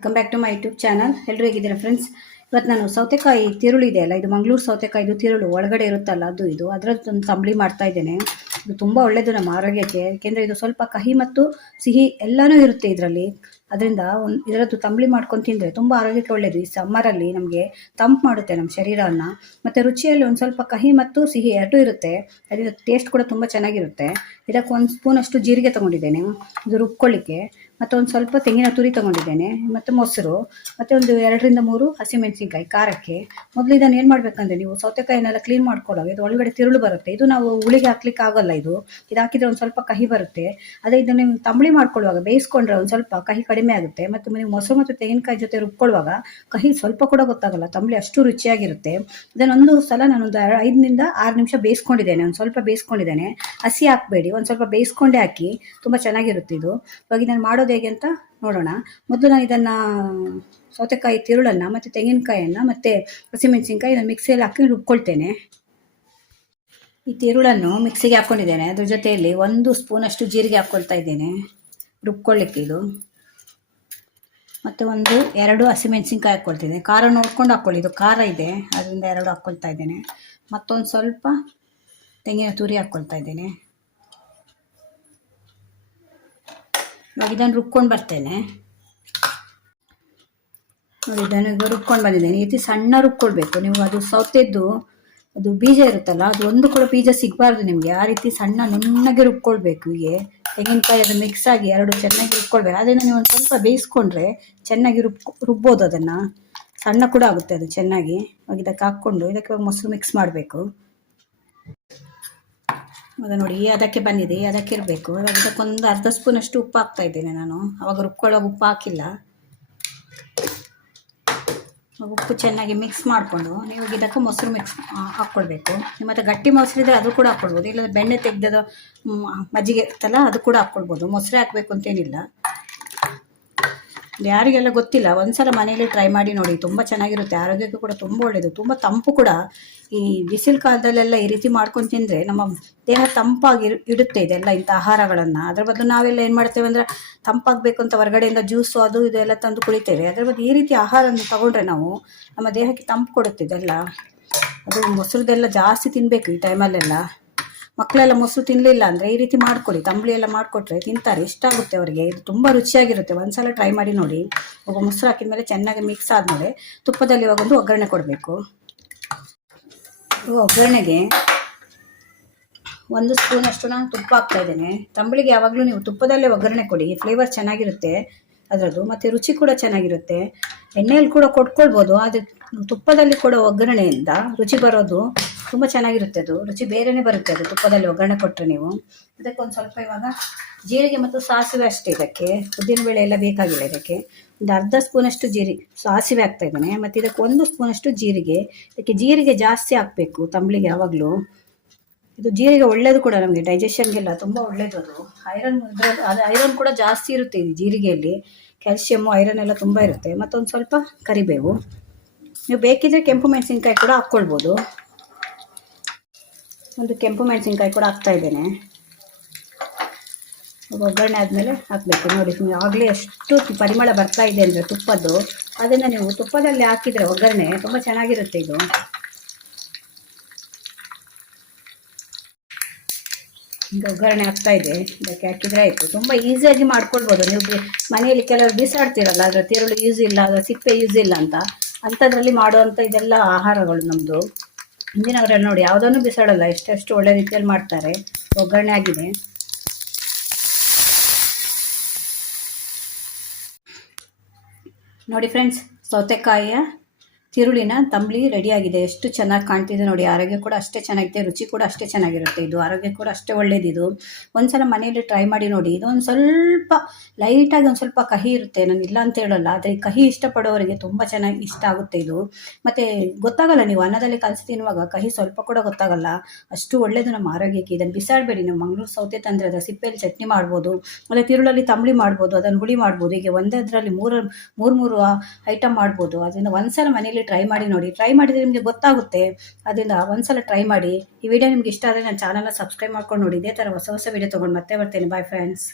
Welcome back to my YouTube channel. ಎಲ್ಲರೂ ಹೇಗಿದ್ದೀರಾ friends? ಇವತ್ತು ನಾನು ಸೌತೆಕಾಯಿ ತಿರುಳು ಇದೆ ಅಲ್ಲ, ಇದು ಮಂಗಳೂರು ಸೌತೆಕಾಯಿದು ತಿರುಳು ಒಳಗಡೆ ಇರುತ್ತಲ್ಲ ಇದು ಅದರದ್ದೊಂದು ತಂಬಳಿ ಮಾಡ್ತಾ ಇದ್ದೇನೆ. ಇದು ತುಂಬ ಒಳ್ಳೆಯದು ನಮ್ಮ ಆರೋಗ್ಯಕ್ಕೆ, ಯಾಕೆಂದರೆ ಇದು ಸ್ವಲ್ಪ ಕಹಿ ಮತ್ತು ಸಿಹಿ ಎಲ್ಲನೂ ಇರುತ್ತೆ ಇದರಲ್ಲಿ. ಅದರಿಂದ ಇದರದ್ದು ತಂಬಳಿ ಮಾಡ್ಕೊಂಡು ತಿಂದರೆ ತುಂಬ ಆರೋಗ್ಯಕ್ಕೆ ಒಳ್ಳೆಯದು. ಈ ಸಮ್ಮರಲ್ಲಿ ನಮಗೆ ತಂಪು ಮಾಡುತ್ತೆ ನಮ್ಮ ಶರೀರವನ್ನು. ಮತ್ತು ರುಚಿಯಲ್ಲಿ ಒಂದು ಸ್ವಲ್ಪ ಕಹಿ ಮತ್ತು ಸಿಹಿ ಎರಡೂ ಇರುತ್ತೆ. ಅದರಿಂದ ಟೇಸ್ಟ್ ಕೂಡ ತುಂಬ ಚೆನ್ನಾಗಿರುತ್ತೆ. ಇದಕ್ಕೆ 1 ಸ್ಪೂನಷ್ಟು ಜೀರಿಗೆ ತೊಗೊಂಡಿದ್ದೇನೆ ಇದು ರುಬ್ಕೊಳ್ಳಿಕ್ಕೆ, ಮತ್ತು ಒಂದು ಸ್ವಲ್ಪ ತೆಂಗಿನ ತುರಿ ತೊಗೊಂಡಿದ್ದೇನೆ, ಮತ್ತು ಮೊಸರು, ಮತ್ತು ಒಂದು 2 ರಿಂದ 3 ಹಸಿಮೆಣಸಿನ್ಕಾಯಿ ಖಾರಕ್ಕೆ. ಮೊದಲು ಇದನ್ನು ಏನು ಮಾಡಬೇಕಂದ್ರೆ, ನೀವು ಸೌತೆಕಾಯಿನೆಲ್ಲ ಕ್ಲೀನ್ ಮಾಡ್ಕೊಳ್ಳೋದು, ಇದು ಒಳಗಡೆ ತಿರುಳು ಬರುತ್ತೆ. ಇದು ನಾವು ಹುಳಿಗೆ ಹಾಕ್ಲಿಕ್ಕೆ ಆಗೋಲ್ಲ. ಇದು ಹಾಕಿದರೆ ಒಂದು ಸ್ವಲ್ಪ ಕಹಿ ಬರುತ್ತೆ. ಅದೇ ಇದನ್ನು ನೀವು ತಂಬಳಿ ಮಾಡ್ಕೊಳ್ಳುವಾಗ ಬೇಯಿಸ್ಕೊಂಡ್ರೆ ಒಂದು ಸ್ವಲ್ಪ ಕಹಿ ಕಡಿಮೆ ಆಗುತ್ತೆ. ಮತ್ತು ನೀವು ಮೊಸರು ಮತ್ತು ತೆಂಗಿನಕಾಯಿ ಜೊತೆ ರುಬ್ಕೊಳ್ಳುವಾಗ ಕಹಿ ಸ್ವಲ್ಪ ಕೂಡ ಗೊತ್ತಾಗಲ್ಲ. ತಂಬಳಿ ಅಷ್ಟು ರುಚಿಯಾಗಿರುತ್ತೆ. ಇದನ್ನೊಂದು ಸಲ ನಾನೊಂದು 5 ರಿಂದ 6 ನಿಮಿಷ ಬೇಯಿಸ್ಕೊಂಡಿದ್ದೇನೆ. ಒಂದು ಸ್ವಲ್ಪ ಬೇಯಿಸ್ಕೊಂಡಿದ್ದೇನೆ. ಹಸಿ ಹಾಕಬೇಡಿ, ಒಂದು ಸ್ವಲ್ಪ ಬೇಯಿಸ್ಕೊಂಡೇ ಹಾಕಿ, ತುಂಬ ಚೆನ್ನಾಗಿರುತ್ತೆ ಇದು. ಇವಾಗ ಇದನ್ನು ಮಾಡೋದು ಹೇಗೆ ಅಂತ ನೋಡೋಣ. ಮೊದಲು ನಾನು ಇದನ್ನು ಸೌತೆಕಾಯಿ ತಿರುಳನ್ನು ಮತ್ತು ತೆಂಗಿನಕಾಯಿಯನ್ನು ಮತ್ತು ಹಸಿಮೆಣಸಿನ್ಕಾಯಿ ಇದನ್ನು ಮಿಕ್ಸಿಯಲ್ಲಿ ಹಾಕಿ ರುಬ್ಕೊಳ್ತೇನೆ. ಈ ತಿರುಳನ್ನು ಮಿಕ್ಸಿಗೆ ಹಾಕ್ಕೊಂಡಿದ್ದೇನೆ. ಅದ್ರ ಜೊತೆಯಲ್ಲಿ 1 ಸ್ಪೂನಷ್ಟು ಜೀರಿಗೆ ಹಾಕ್ಕೊಳ್ತಾ ಇದ್ದೇನೆ ರುಬ್ಕೊಳ್ಳಿಕ್ಕೆ ಇದು. ಮತ್ತು 2 ಹಸಿಮೆಣಸಿನ್ಕಾಯಿ ಹಾಕ್ಕೊಳ್ತಿದ್ದೇನೆ. ಖಾರ ನೋಡ್ಕೊಂಡು ಹಾಕ್ಕೊಳ್ಳಿ, ಇದು ಖಾರ ಇದೆ ಅದರಿಂದ 2 ಹಾಕ್ಕೊಳ್ತಾ ಇದ್ದೇನೆ. ಮತ್ತೊಂದು ಸ್ವಲ್ಪ ತೆಂಗಿನ ತುರಿ ಹಾಕ್ಕೊಳ್ತಾ ಇದ್ದೇನೆ. ಇವಾಗ ಇದನ್ನು ರುಬ್ಕೊಂಡು ಬರ್ತೇನೆ. ನೋಡಿ, ಇದನ್ನು ರುಬ್ಕೊಂಡು ಬಂದಿದ್ದೇನೆ. ಈ ರೀತಿ ಸಣ್ಣ ರುಬ್ಕೊಳ್ಬೇಕು ನೀವು. ಅದು ಸೌತೆದ್ದು ಅದು ಬೀಜ ಇರುತ್ತಲ್ಲ, ಅದು ಒಂದು ಕೂಡ ಬೀಜ ಸಿಗಬಾರ್ದು ನಿಮಗೆ. ಆ ರೀತಿ ಸಣ್ಣ ನುಣ್ಣಗೆ ರುಬ್ಕೊಳ್ಬೇಕು. ಹೀಗೆ ತೆಂಗಿನಕಾಯಿ ಅದು ಮಿಕ್ಸ್ ಆಗಿ 2 ಚೆನ್ನಾಗಿ ರುಬ್ಕೊಳ್ಬೇಕು. ಅದನ್ನು ನೀವು ಒಂದು ಸ್ವಲ್ಪ ಬೇಯಿಸ್ಕೊಂಡ್ರೆ ಚೆನ್ನಾಗಿ ರುಬ್ಬೋದು. ಅದನ್ನು ಸಣ್ಣ ಕೂಡ ಆಗುತ್ತೆ ಅದು ಚೆನ್ನಾಗಿ. ಇವಾಗ ಇದಕ್ಕೆ ಹಾಕ್ಕೊಂಡು ಇದಕ್ಕೆ ಇವಾಗ ಮೊಸರು ಮಿಕ್ಸ್ ಮಾಡಬೇಕು. ಅದು ನೋಡಿ ಅದಕ್ಕೆ ಬಂದಿದೆ, ಅದಕ್ಕೆ ಇರಬೇಕು. ಇವಾಗ ಇದಕ್ಕೊಂದು ಅರ್ಧ ಸ್ಪೂನಷ್ಟು ಉಪ್ಪು ಹಾಕ್ತಾ ಇದ್ದೇನೆ ನಾನು. ಅವಾಗ ರುಬ್ಕೊಳ್ಳುವಾಗ ಉಪ್ಪು ಹಾಕಿಲ್ಲ. ಉಪ್ಪು ಚೆನ್ನಾಗಿ ಮಿಕ್ಸ್ ಮಾಡಿಕೊಂಡು ನೀವು ಇದಕ್ಕೆ ಮೊಸರು ಹಾಕ್ಕೊಳ್ಬೇಕು. ನಿಮ್ಮ ಹತ್ರ ಗಟ್ಟಿ ಮೊಸರು ಇದ್ದರೆ ಅದು ಕೂಡ ಹಾಕ್ಕೊಳ್ಬೋದು. ಇಲ್ಲದ ಬೆಣ್ಣೆ ತೆಗೆದ ಮಜ್ಜಿಗೆ ಇರ್ತಲ್ಲ ಅದು ಕೂಡ ಹಾಕ್ಕೊಳ್ಬೋದು. ಮೊಸರು ಹಾಕಬೇಕು ಅಂತೇನಿಲ್ಲ. ಯಾರಿಗೆಲ್ಲ ಗೊತ್ತಿಲ್ಲ, ಒಂದ್ಸಲ ಮನೆಯಲ್ಲಿ ಟ್ರೈ ಮಾಡಿ ನೋಡಿ, ತುಂಬ ಚೆನ್ನಾಗಿರುತ್ತೆ. ಆರೋಗ್ಯಕ್ಕೂ ಕೂಡ ತುಂಬ ಒಳ್ಳೆಯದು, ತುಂಬ ತಂಪು ಕೂಡ. ಈ ಬಿಸಿಲು ಕಾಲದಲ್ಲೆಲ್ಲ ಈ ರೀತಿ ಮಾಡ್ಕೊಂಡು ತಿಂದರೆ ನಮ್ಮ ದೇಹ ತಂಪಾಗಿ ಇಡುತ್ತೆ ಇದೆಲ್ಲ ಇಂಥ ಆಹಾರಗಳನ್ನು. ಅದರ ಬದಲು ನಾವೆಲ್ಲ ಏನು ಮಾಡ್ತೇವೆ ಅಂದರೆ, ತಂಪಾಗಬೇಕು ಅಂತ ಹೊರಗಡೆಯಿಂದ ಜ್ಯೂಸು ಅದು ಇದೆಲ್ಲ ತಂದು ಕುಳಿತೇವೆ. ಅದರ ಬದಲು ಈ ರೀತಿ ಆಹಾರವನ್ನು ತಗೊಂಡ್ರೆ ನಾವು ನಮ್ಮ ದೇಹಕ್ಕೆ ತಂಪು ಕೊಡುತ್ತೆ ಇದೆಲ್ಲ. ಅದು ಮೊಸರುದೆಲ್ಲ ಜಾಸ್ತಿ ತಿನ್ನಬೇಕು ಈ ಟೈಮಲ್ಲೆಲ್ಲ. ಮಕ್ಕಳೆಲ್ಲ ಮೊಸರು ತಿನ್ನಲಿಲ್ಲ ಅಂದರೆ ಈ ರೀತಿ ಮಾಡ್ಕೊಳ್ಳಿ, ತಂಬಳಿ ಎಲ್ಲ ಮಾಡಿಕೊಟ್ರೆ ತಿಂತಾರೆ, ಇಷ್ಟ ಆಗುತ್ತೆ ಅವರಿಗೆ. ಇದು ತುಂಬ ರುಚಿಯಾಗಿರುತ್ತೆ, ಒಂದ್ಸಲ ಟ್ರೈ ಮಾಡಿ ನೋಡಿ. ಇವಾಗ ಮೊಸರು ಹಾಕಿದ ಮೇಲೆ ಚೆನ್ನಾಗಿ ಮಿಕ್ಸ್ ಆದಮೇಲೆ ತುಪ್ಪದಲ್ಲಿ ಇವಾಗ ಒಂದು ಒಗ್ಗರಣೆ ಕೊಡಬೇಕು. ಒಗ್ಗರಣೆಗೆ 1 ಸ್ಪೂನಷ್ಟು ನಾನು ತುಪ್ಪ ಹಾಕ್ತಾ ಇದ್ದೇನೆ. ತಂಬಳಿಗೆ ಯಾವಾಗಲೂ ನೀವು ತುಪ್ಪದಲ್ಲೇ ಒಗ್ಗರಣೆ ಕೊಡಿ, ಫ್ಲೇವರ್ ಚೆನ್ನಾಗಿರುತ್ತೆ ಅದರದ್ದು, ಮತ್ತು ರುಚಿ ಕೂಡ ಚೆನ್ನಾಗಿರುತ್ತೆ. ಎಣ್ಣೆಯಲ್ಲಿ ಕೂಡ ಕೊಟ್ಕೊಳ್ಬೋದು, ಆದರೆ ತುಪ್ಪದಲ್ಲಿ ಕೊಡೋ ಒಗ್ಗರಣೆಯಿಂದ ರುಚಿ ಬರೋದು ತುಂಬ ಚೆನ್ನಾಗಿರುತ್ತೆ. ಅದು ರುಚಿ ಬೇರೆಯೇ ಬರುತ್ತೆ ಅದು ತುಪ್ಪದಲ್ಲಿ ಒಗ್ಗರಣೆ ಕೊಟ್ಟರೆ ನೀವು. ಇದಕ್ಕೆ ಒಂದು ಸ್ವಲ್ಪ ಇವಾಗ ಜೀರಿಗೆ ಮತ್ತು ಸಾಸಿವೆ ಅಷ್ಟೇ. ಇದಕ್ಕೆ ಉದ್ದಿನಬೇಳೆ ಎಲ್ಲ ಬೇಕಾಗಿಲ್ಲ. ಇದಕ್ಕೆ ಒಂದು ಅರ್ಧ ಸ್ಪೂನಷ್ಟು ಸಾಸಿವೆ ಹಾಕ್ತಾ ಇದ್ದೇನೆ. ಮತ್ತು ಇದಕ್ಕೆ 1 ಸ್ಪೂನಷ್ಟು ಜೀರಿಗೆ. ಇದಕ್ಕೆ ಜೀರಿಗೆ ಜಾಸ್ತಿ ಹಾಕಬೇಕು ತಂಬಳಿಗೆ ಯಾವಾಗಲೂ. ಇದು ಜೀರಿಗೆ ಒಳ್ಳೆಯದು ಕೂಡ ನಮಗೆ, ಡೈಜೆಷನ್ಗೆಲ್ಲ ತುಂಬ ಒಳ್ಳೆಯದು. ಅದು ಐರನ್ ಕೂಡ ಜಾಸ್ತಿ ಇರುತ್ತೆ ಈ ಜೀರಿಗೆಯಲ್ಲಿ. ಕ್ಯಾಲ್ಸಿಯಮ್ಮು ಐರನ್ ಎಲ್ಲ ತುಂಬ ಇರುತ್ತೆ. ಮತ್ತೊಂದು ಸ್ವಲ್ಪ ಕರಿಬೇವು. ನೀವು ಬೇಕಿದ್ರೆ ಕೆಂಪು ಮೆಣಸಿನ್ಕಾಯಿ ಕೂಡ ಹಾಕ್ಕೊಳ್ಬೋದು. ಒಂದು ಕೆಂಪು ಮೆಣಸಿನ್ಕಾಯಿ ಕೂಡ ಹಾಕ್ತಾ ಇದ್ದೇನೆ. ಒಗ್ಗರಣೆ ಆದಮೇಲೆ ಹಾಕಬೇಕು. ನೋಡಿ ಆಗಲೇ ಎಷ್ಟು ಪರಿಮಳ ಬರ್ತಾ ಇದೆ ಅಂದರೆ ತುಪ್ಪದ್ದು. ಅದನ್ನು ನೀವು ತುಪ್ಪದಲ್ಲಿ ಹಾಕಿದರೆ ಒಗ್ಗರಣೆ ತುಂಬ ಚೆನ್ನಾಗಿರುತ್ತೆ ಇದು. ಈಗ ಒಗ್ಗರಣೆ ಆಗ್ತಾ ಇದೆ, ಇದಕ್ಕೆ ಹಾಕಿದರೆ ಆಯಿತು. ತುಂಬ ಈಸಿಯಾಗಿ ಮಾಡ್ಕೊಳ್ಬೋದು ನೀವು. ಮನೆಯಲ್ಲಿ ಕೆಲವರು ಬಿಸಾಡ್ತಿರಲ್ಲ, ಅದರ ತಿರುಳು ಯೂಸ್ ಇಲ್ಲ, ಅದರ ಸಿಪ್ಪೆ ಯೂಸ್ ಇಲ್ಲ ಅಂತ, ಅಂಥದ್ರಲ್ಲಿ ಮಾಡುವಂಥ ಇದೆಲ್ಲ ಆಹಾರಗಳು ನಮ್ಮದು. ಹಿಂದಿನವರೆಲ್ಲ ನೋಡಿ ಯಾವುದನ್ನು ಬಿಸಾಡಲ್ಲ, ಎಷ್ಟೆಷ್ಟು ಒಳ್ಳೆ ರೀತಿಯಲ್ಲಿ ಮಾಡ್ತಾರೆ. ಒಗ್ಗರಣೆ ಆಗಿದೆ. ನೋಡಿ ಫ್ರೆಂಡ್ಸ್, ಸೌತೆಕಾಯಿಯ ತಿರುಳಿನ ತಂಬಳಿ ರೆಡಿಯಾಗಿದೆ. ಎಷ್ಟು ಚೆನ್ನಾಗಿ ಕಾಣ್ತಿದೆ ನೋಡಿ. ಆರೋಗ್ಯ ಕೂಡ ಅಷ್ಟೇ ಚೆನ್ನಾಗಿದೆ, ರುಚಿ ಕೂಡ ಅಷ್ಟೇ ಚೆನ್ನಾಗಿರುತ್ತೆ. ಇದು ಆರೋಗ್ಯ ಕೂಡ ಅಷ್ಟೇ ಒಳ್ಳೆಯದಿದು. ಒಂದ್ಸಲ ಮನೆಯಲ್ಲಿ ಟ್ರೈ ಮಾಡಿ ನೋಡಿ. ಇದು ಒಂದು ಸ್ವಲ್ಪ ಲೈಟಾಗಿ ಒಂದು ಸ್ವಲ್ಪ ಕಹಿ ಇರುತ್ತೆ, ನಾನು ಇಲ್ಲ ಅಂತ ಹೇಳಲ್ಲ. ಆದರೆ ಕಹಿ ಇಷ್ಟಪಡೋರಿಗೆ ತುಂಬ ಚೆನ್ನಾಗಿ ಇಷ್ಟ ಆಗುತ್ತೆ ಇದು. ಮತ್ತು ಗೊತ್ತಾಗಲ್ಲ, ನೀವು ಅನ್ನದಲ್ಲಿ ಕಲಸಿ ತಿನ್ನುವಾಗ ಕಹಿ ಸ್ವಲ್ಪ ಕೂಡ ಗೊತ್ತಾಗಲ್ಲ, ಅಷ್ಟು ಒಳ್ಳೆಯದು ನಮ್ಮ ಆರೋಗ್ಯಕ್ಕೆ. ಇದನ್ನು ಬಿಸಾಡಬೇಡಿ. ನೀವು ಮಂಗಳೂರು ಸೌತೆ ತಂದರೆ ಅದರ ಸಿಪ್ಪೆಯಲ್ಲಿ ಚಟ್ನಿ ಮಾಡ್ಬೋದು, ಮತ್ತು ತಿರುಳಲ್ಲಿ ತಂಬಳಿ ಮಾಡ್ಬೋದು, ಅದನ್ನು ಹುಳಿ ಮಾಡ್ಬೋದು. ಹೀಗೆ ಒಂದರಲ್ಲಿ ಮೂರು ಐಟಮ್ ಮಾಡ್ಬೋದು. ಅದರಿಂದ ಒಂದ್ಸಲ ಮನೆಯಲ್ಲಿ ಟ್ರೈ ಮಾಡಿ ನೋಡಿ. ಟ್ರೈ ಮಾಡಿದರೆ ನಿಮಗೆ ಗೊತ್ತಾಗುತ್ತೆ. ಅದರಿಂದ ಒಂದ್ಸಲ ಟ್ರೈ ಮಾಡಿ. ಈ ವಿಡಿಯೋ ನಿಮ್ಗೆ ಇಷ್ಟ ಆದರೆ ನನ್ನ ಚಾನಲ್ನ ಸಬ್ಸ್ಕ್ರೈಬ್ ಮಾಡ್ಕೊಂಡು ನೋಡಿ. ಇದೇ ಥರ ಹೊಸ ವಿಡಿಯೋ ತೊಗೊಂಡು ಮತ್ತೆ ಬರ್ತೇನೆ. Bye friends.